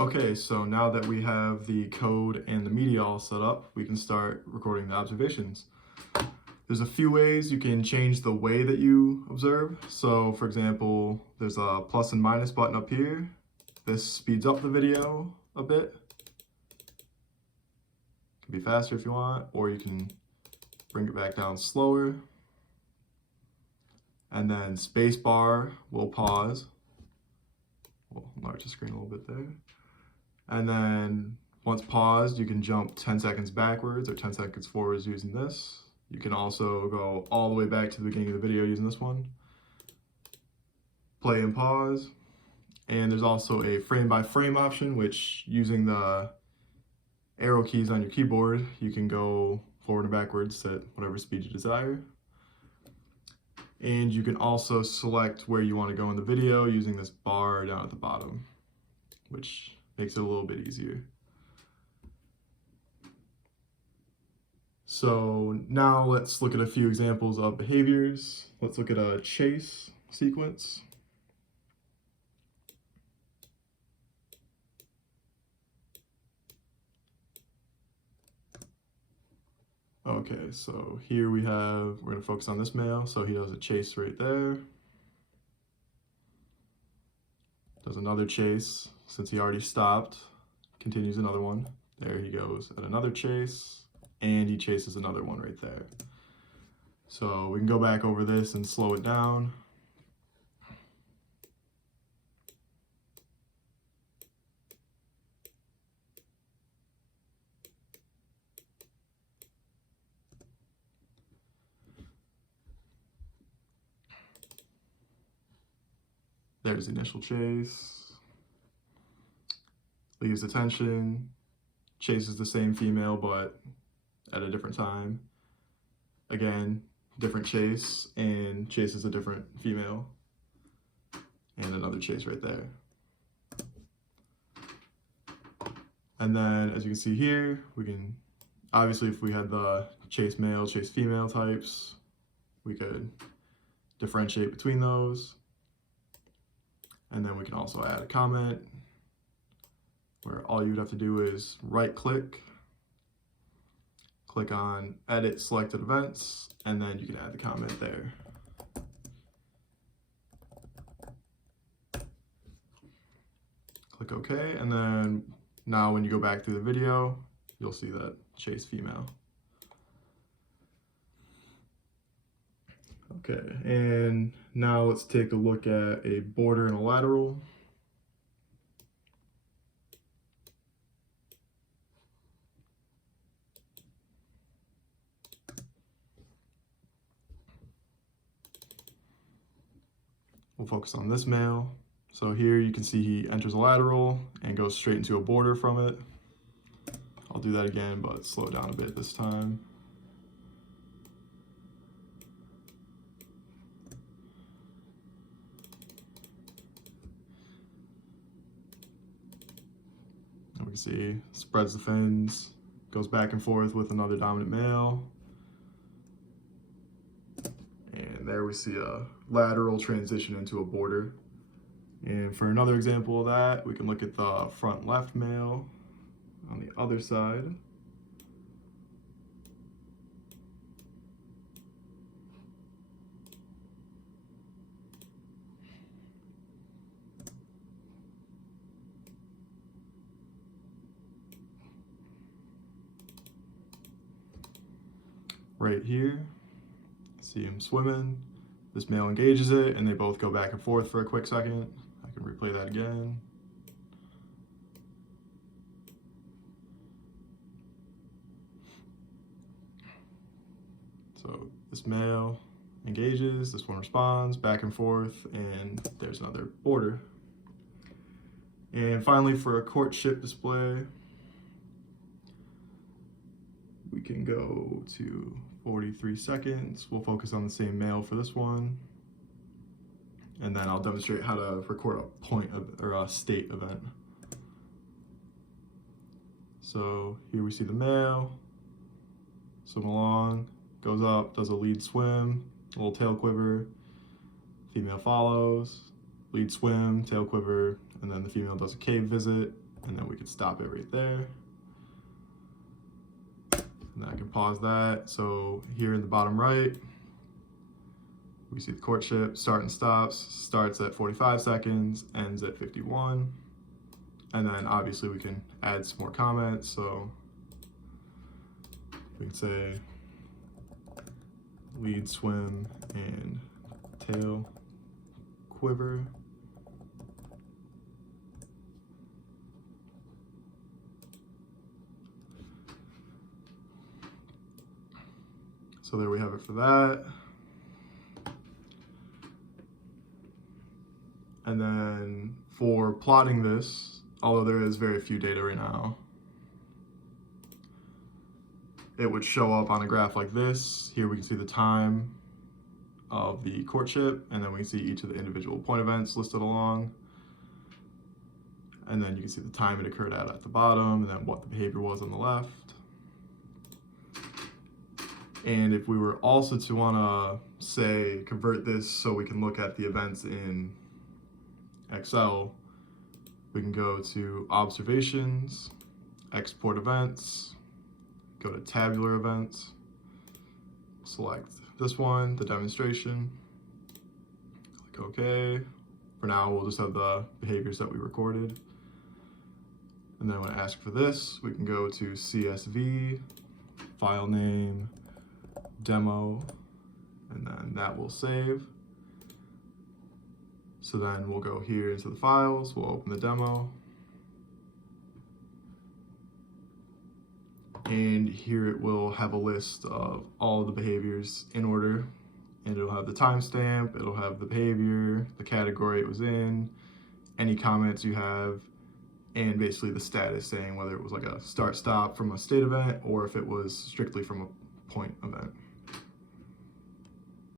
Okay, so now that we have the code and the media all set up, we can start recording the observations. There's a few ways you can change the way that you observe. So for example, there's a plus and minus button up here. This speeds up the video a bit. It can be faster if you want, or you can bring it back down slower. And then space bar will pause. We'll enlarge the screen a little bit there. And then once paused, you can jump 10 seconds backwards or 10 seconds forwards using this. You can also go all the way back to the beginning of the video using this one. Play and pause. And there's also a frame by frame option, which using the arrow keys on your keyboard, you can go forward and backwards at whatever speed you desire. And you can also select where you want to go in the video using this bar down at the bottom, which makes it a little bit easier. So now let's look at a few examples of behaviors. Let's look at a chase sequence. Okay, so here we're gonna focus on this male. So he does a chase right there. Does another chase, since he already stopped, continues another one. There he goes at another chase, and he chases another one right there. So we can go back over this and slow it down. There's the initial chase, leaves attention, chases the same female but at a different time. Again, different chase, and chases a different female. And another chase right there. And then as you can see here, we can, obviously if we had the chase male, chase female types, we could differentiate between those. And then we can also add a comment where all you'd have to do is right click, click on edit selected events, and then you can add the comment there. Click OK, and then now when you go back through the video, you'll see that chase female. Okay, and now let's take a look at a border and a lateral. We'll focus on this male. So here you can see he enters a lateral and goes straight into a border from it. I'll do that again, but slow it down a bit this time. And we can see spreads the fins, goes back and forth with another dominant male. And there we see a lateral transition into a border. And for another example of that, we can look at the front left male on the other side. Right here, see him swimming. This male engages it and they both go back and forth for a quick second. I can replay that again. So this male engages, this one responds, back and forth, and there's another border. And finally, for a courtship display, we can go to 43 seconds. We'll focus on the same male for this one. And then I'll demonstrate how to record a point of, or a state event. So here we see the male, swim along, goes up, does a lead swim, a little tail quiver, female follows, lead swim, tail quiver, and then the female does a cave visit, and then we can stop it right there. And then I can pause that. So here in the bottom right, we see the courtship start and stops, starts at 45 seconds, ends at 51. And then obviously we can add some more comments. So we can say lead swim and tail quiver. So there we have it for that. And then for plotting this, although there is very few data right now, it would show up on a graph like this. Here we can see the time of the courtship, and then we can see each of the individual point events listed along. And then you can see the time it occurred at the bottom, and then what the behavior was on the left. And if we were also to want to, say, convert this so we can look at the events in Excel, we can go to Observations, Export Events, go to Tabular Events, select this one, the demonstration, click OK. For now, we'll just have the behaviors that we recorded. And then when I ask for this, we can go to CSV, file name, demo, and then that will save. So then we'll go here into the files, we'll open the demo. And here it will have a list of all the behaviors in order, and it'll have the timestamp, it'll have the behavior, the category it was in, any comments you have, and basically the status saying whether it was like a start-stop from a state event or if it was strictly from a point event.